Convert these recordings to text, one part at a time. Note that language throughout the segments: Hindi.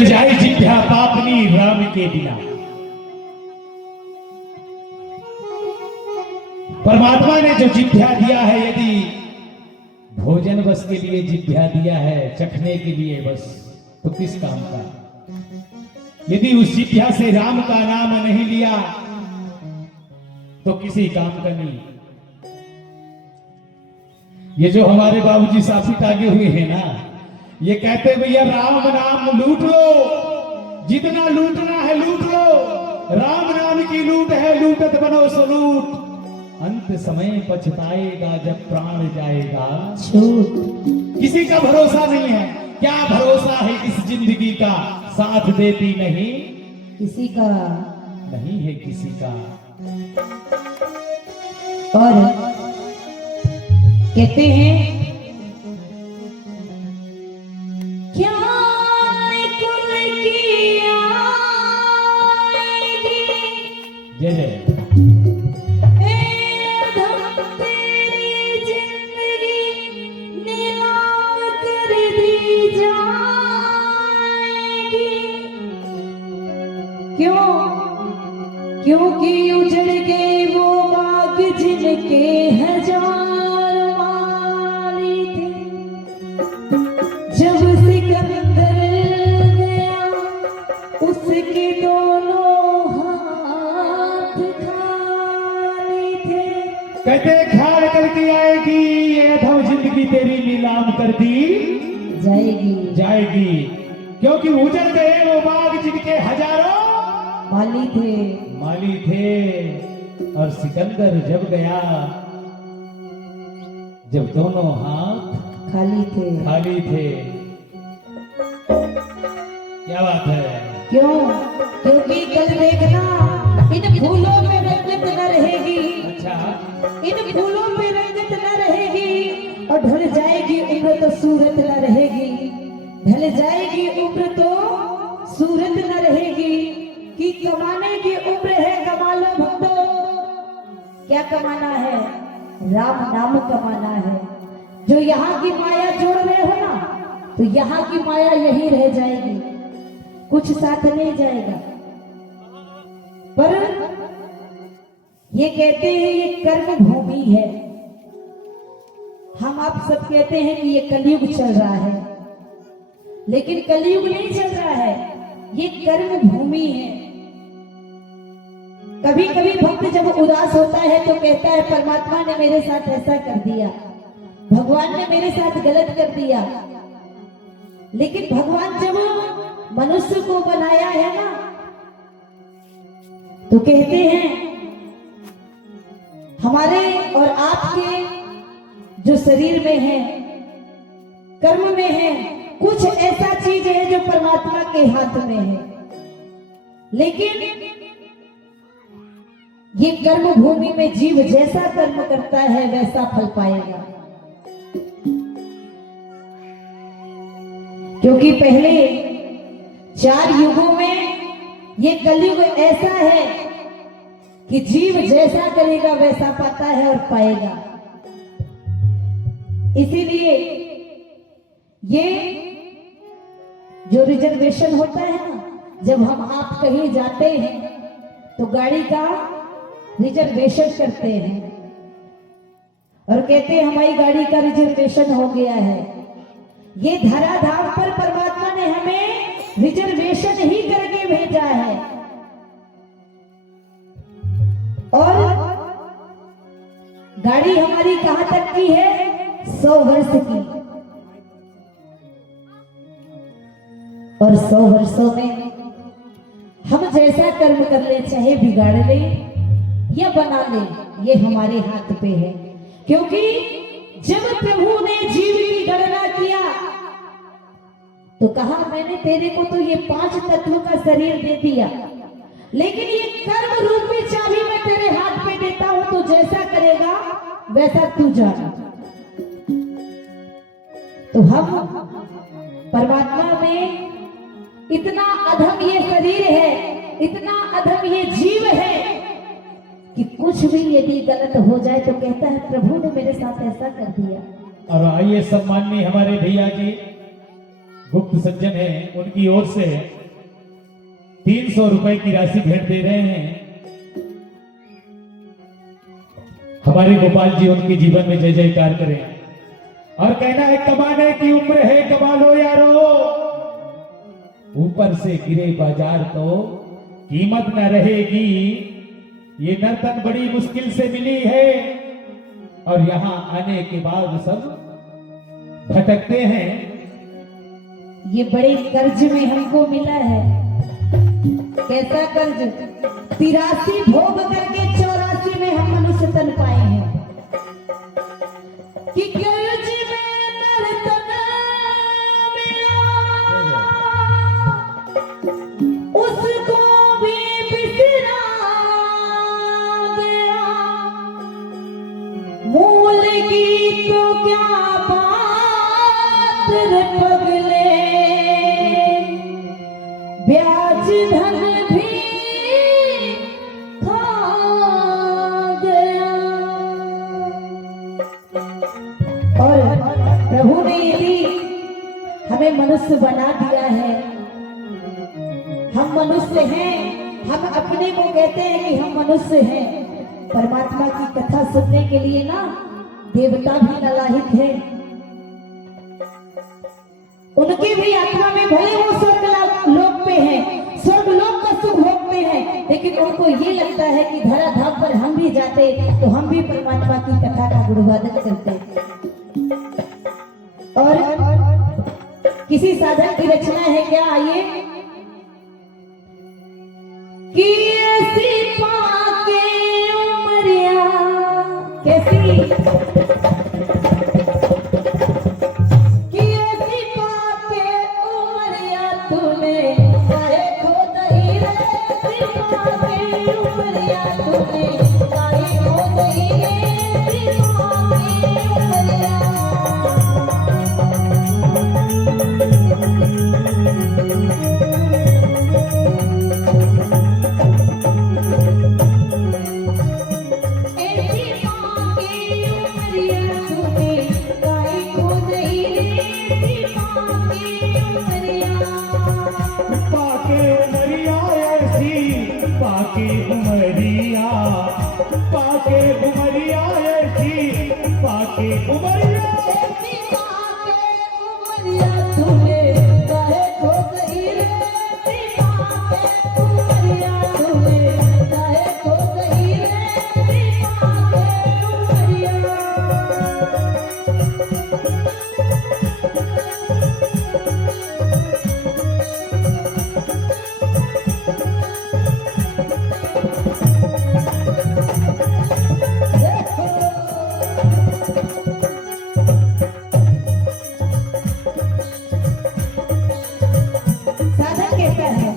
जल जाए जिभ्या पापनी राम के बिना। परमात्मा ने जो जिभ्या दिया है, यदि भोजन बस के लिए जिभ्या दिया है, चखने के लिए बस, तो किस काम का? यदि उस जिभ्या से राम का नाम नहीं लिया तो किसी काम का नहीं। ये जो हमारे बाबूजी साथी टागे हुए हैं ना, ये कहते भैया राम नाम लूट लो, जितना लूटना है लूट लो, राम नाम की लूट है, लूटत बनो सो लूट, अंत समय पछताएगा जब प्राण जाएगा छूट। किसी का भरोसा नहीं है, क्या भरोसा है इस जिंदगी का, साथ देती नहीं किसी का, नहीं है किसी का। और कहते हैं क्या कुल की आएगी, जय जय क्योंकि उजड़ गए वो बाग जिनके हजार माली थे। जब सिकंदर गया उसके दोनों हाथ खाली थे। कहते ख्याल करके आएगी ये अधम जिंदगी तेरी नीलाम कर दी जाएगी, क्योंकि उजड़ गए वो बाग जिनके हजारों माली थे। और सिकंदर जब गया, जब दोनों हाथ खाली थे। क्या बात है? क्यों? क्योंकि कल देखना इन फूलों में रंगत न रहेगी। अच्छा, इन फूलों में रंगत न रहेगी, और ढल जाएगी उम्र तो सूरत न रहेगी। ढल जाएगी उम्र तो सूरत न रहेगी। कि कमाने की उम्र है, कमा लो भक्तों। क्या कमाना है? राम नाम कमाना है। जो यहाँ की माया जोड़ रहे हो ना, तो यहाँ की माया यही रह जाएगी, कुछ साथ नहीं जाएगा। पर ये कहते हैं ये कर्म भूमि है। हम आप सब कहते हैं कि ये कलयुग चल रहा है, लेकिन कलयुग नहीं चल रहा है, ये कर्म भूमि है। कभी कभी भक्त जब उदास होता है तो कहता है परमात्मा ने मेरे साथ ऐसा कर दिया, भगवान ने मेरे साथ गलत कर दिया। लेकिन भगवान जब मनुष्य को बनाया है ना, तो कहते हैं हमारे और आपके जो शरीर में है, कर्म में है, कुछ ऐसा चीज है जो परमात्मा के हाथ में है। लेकिन ये कर्म भूमि में जीव जैसा कर्म करता है वैसा फल पाएगा। क्योंकि पहले 4 युगों में ये कलयुग ऐसा है कि जीव जैसा करेगा वैसा पाता है और पाएगा। इसीलिए ये जो रिजर्वेशन होता है ना, जब हम आप कहीं जाते हैं तो गाड़ी का रिजर्वेशन करते हैं और कहते हैं हमारी गाड़ी का रिजर्वेशन हो गया है। ये धराधाम पर परमात्मा ने हमें रिजर्वेशन ही करके भेजा है। और गाड़ी हमारी कहां तक की है? 100 वर्ष की। और 100 वर्षों में हम जैसा कर्म कर ले, चाहे बिगाड़ ले या बना ले, ये हमारे हाथ पे है। क्योंकि जब प्रभु ने जीव की गणना किया तो कहा मैंने तेरे को तो ये 5 तत्व का शरीर दे दिया, लेकिन ये कर्म रूपी चाबी मैं तेरे हाथ पे देता हूं, तो जैसा करेगा वैसा तू जाना। तो हम परमात्मा में इतना अधम ये शरीर है, इतना अधम ये जीव है कि कुछ भी यदि गलत हो जाए तो कहता है प्रभु ने मेरे साथ ऐसा कर दिया। और आइए सम्माननीय हमारे भैया जी गुप्त सज्जन है, उनकी ओर से 300 रुपए की राशि भेंट दे रहे हैं। हमारे गोपाल जी उनके जीवन में जय जयकार करें। और कहना है कमाने की उम्र है, कमा लो यारो, ऊपर से गिरे बाजार तो कीमत न रहेगी। ये नर्तन बड़ी मुश्किल से मिली है और यहां आने के बाद सब भटकते हैं। ये बड़े कर्ज में हमको मिला है। कैसा कर्ज? 83 भोग करके 84 में हम मनुष्य तन पाए हैं। कि कर्ज में नर्तन मिला, उसको भी बिसरा गया। मूल की तो क्या बात रे पगले, ब्याज धन भी खा गया। और प्रभु ने यदि हमें मनुष्य बना दिया है, हम मनुष्य हैं, हम अपने को कहते हैं कि हम मनुष्य हैं। परमात्मा की कथा सुनने के लिए ना देवता भी नलायक है। उनकी भी आत्मा में भले वो स्वर्ग लोक पे है, स्वर्ग लोक का सुख भोगते हैं, लेकिन उनको ये लगता है कि धरा धाम पर हम भी जाते तो हम भी परमात्मा की कथा का गुणवादन करते। और किसी साधन की रचना है क्या? आइए कि ऐसी पाके उमरिया, कैसी कि ऐसी पाके उमरिया तूने काहे खो दई रे, ऐसी पाके उमरिया तूने काहे खो दई रे, ऐसी पाके उमरिया। पाके उमरिया, पाके उमरिया ऐसी, पाके उमरिया ऐसी पाके उमरिया तूने काहे खो गई रे, ऐसी पाके उमरिया तूने काहे खो गई रे, ऐसी पाके उमरिया। साधन कैसा है?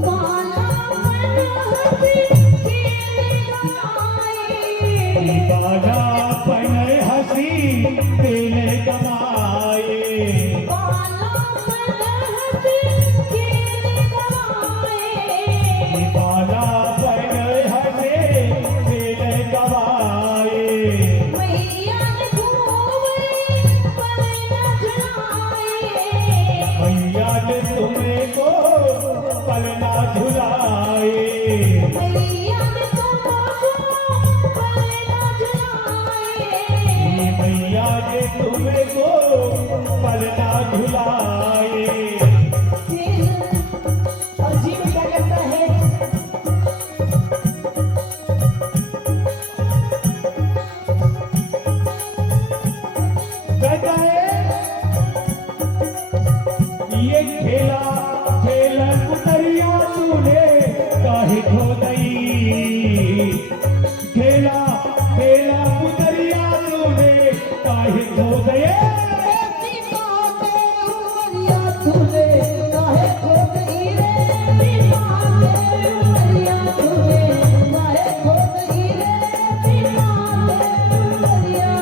माला मन हंसी खेल बाजा पन हसी तेल कमाए, कमाए, माला मन हंसी खेल कमाए। बाजा पन हसी तेल कमाए। मैया ने घूमे पर न झुलाए, मैया ने तुमको पलना झुलाए, मैया ने तुमको पर न झुलाए। मैया ने तुमको पलना झुलाए। और जीव क्या करता है? कहता है ये खेला खेला कुतरिया तूने काहे खो गई, खेला खेला कुतरिया तूने काहे खो गए। ऐसी पाके उमरिया तूने काहे खो गई रे, ऐसी पाके उमरिया तूने काहे खो गई रे, ऐसी पाके उमरिया।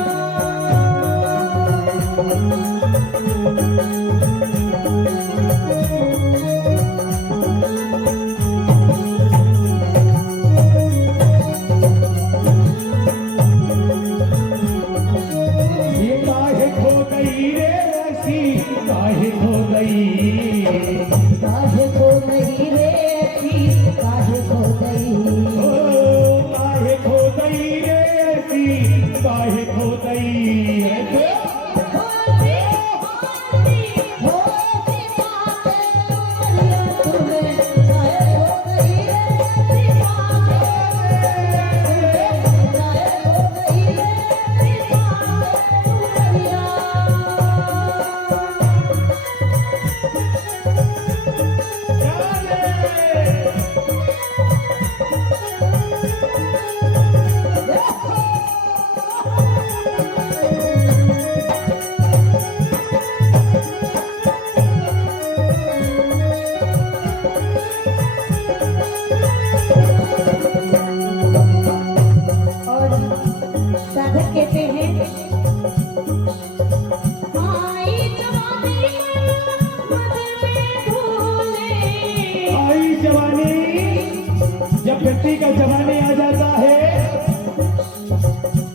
जब व्यक्ति का जवानी आ जाता है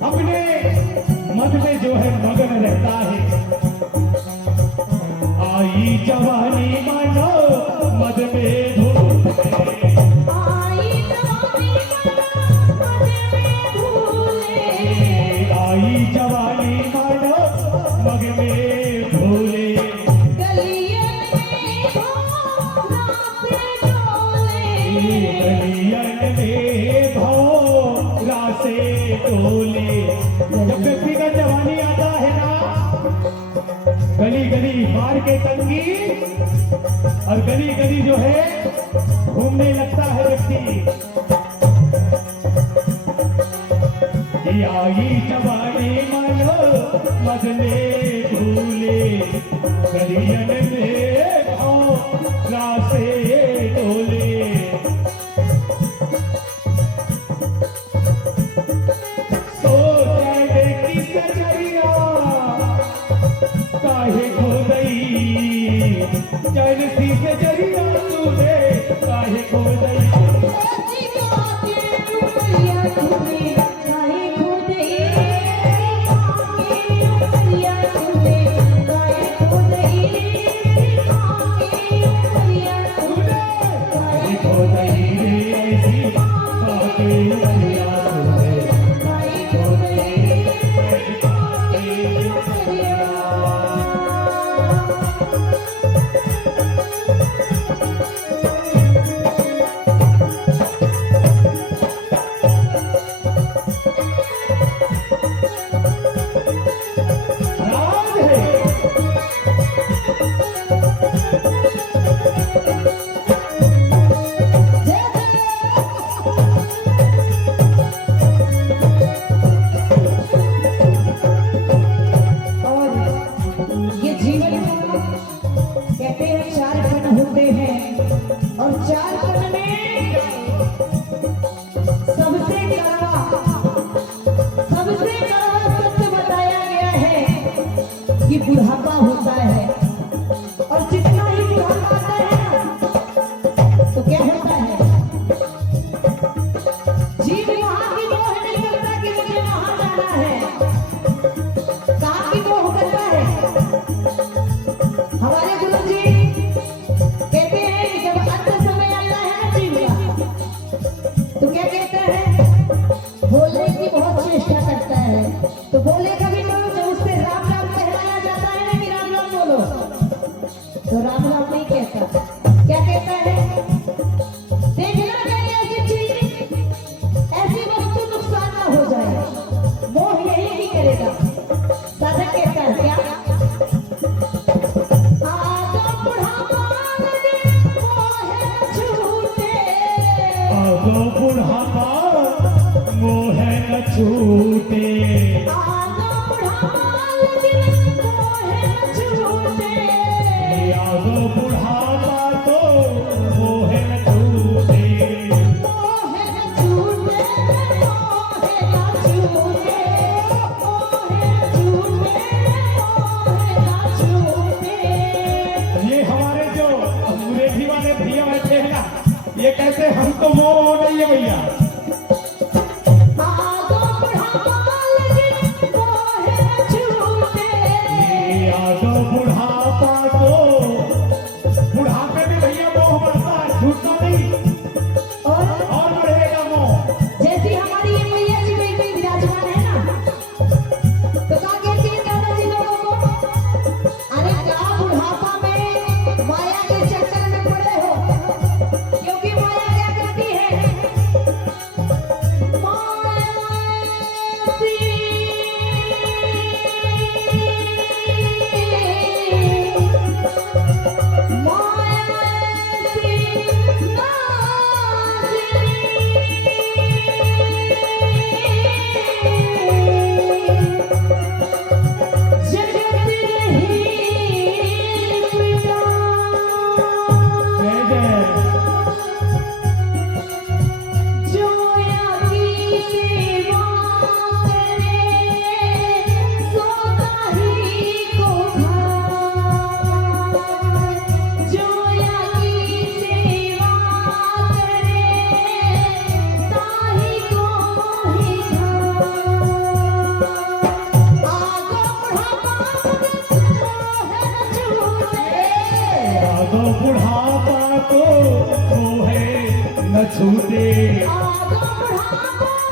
अपने मद में जो है मगन रहता है। आई जवानी मानो मद में धूल आई जवानी मद में भूले, आई जवानी मानो मग में भूले। गलियन में भौरा से डोले, गलियन में भौरा से डोले। जब व्यक्ति का जवानी आता है ना, गली गली मार के तंगी और गली गली जो है घूमने लगता है व्यक्ति। ये आई जवानी मानो मद में भूले, गलियन में भौरा से डोले। सो जाए किस जरिया काहे खो गई, चैन सी से जरिया तूने काहे खो गई। ऐसी बातें उमरिया तूने काहे खो गई, आगे उमरिया तूने काहे खो गई, आगे उमरिया तूने काहे खो गई रे ऐसी काहे उमरिया तूने काहे खो गई, आगे उमरिया। राज है। और ये जीवन कहते हैं चार पन होते हैं, और चार पन में सबसे कड़वा सत्य बताया गया है कि बुढ़ापा होता है। और जितना ही बुढ़ापा आता है ना, तो क्या होता है, जीव वहां की मोह नहीं करता कि मुझे वहां जाना है, कहाँ की मोह करता है। हमारे गुरु जी कहते हैं कि जब अंत समय आता है ना जीव का, तो क्या कहते हैं, बोलने की बहुत चेष्टा करता है। तो बोले कभी तो जब उससे राम राम कहलाया जाता है ना कि राम राम बोलो, तो राम राम नहीं कहता। क्या कहता है, देखना कहीं ऐसी चीज, ऐसी वस्तु नुकसान ना हो जाए, मोह यही नहीं करेगा। साधक कहता है क्या, आजा बुढ़ापा लगे मोह छूटे, आगो बुढ़ापा मोह न छूटे। आजा बुढ़ापा लगे मोह छूटे, आगो बुढ़ापा तो मोह न छूटे। मोह छूटे, मोह छूटे, मोह छूटे। ये हमारे जो अंग्रेजी वाले भैया बैठे हैं ना, ये कहते हैं हमको मोह नहीं है भैया। आगो बुढ़ापा लगे मोह छूटे, ये आगो बुढ़ापा तो, बुढ़ापे में भैया मोह बढ़ता है, छूटता नहीं, और बढ़ेगा मोह। जैसी हमारी ये मैया जी बेटी विराजमान है ना, तो क्या कहती है दादाजी लोगों को, अरे क्या बुढ़ापा में माया के चक्कर में पड़े हो, क्योंकि माया क्या करती है, आगो बुढ़ापा को है न छूटे आगो बुढ़ापा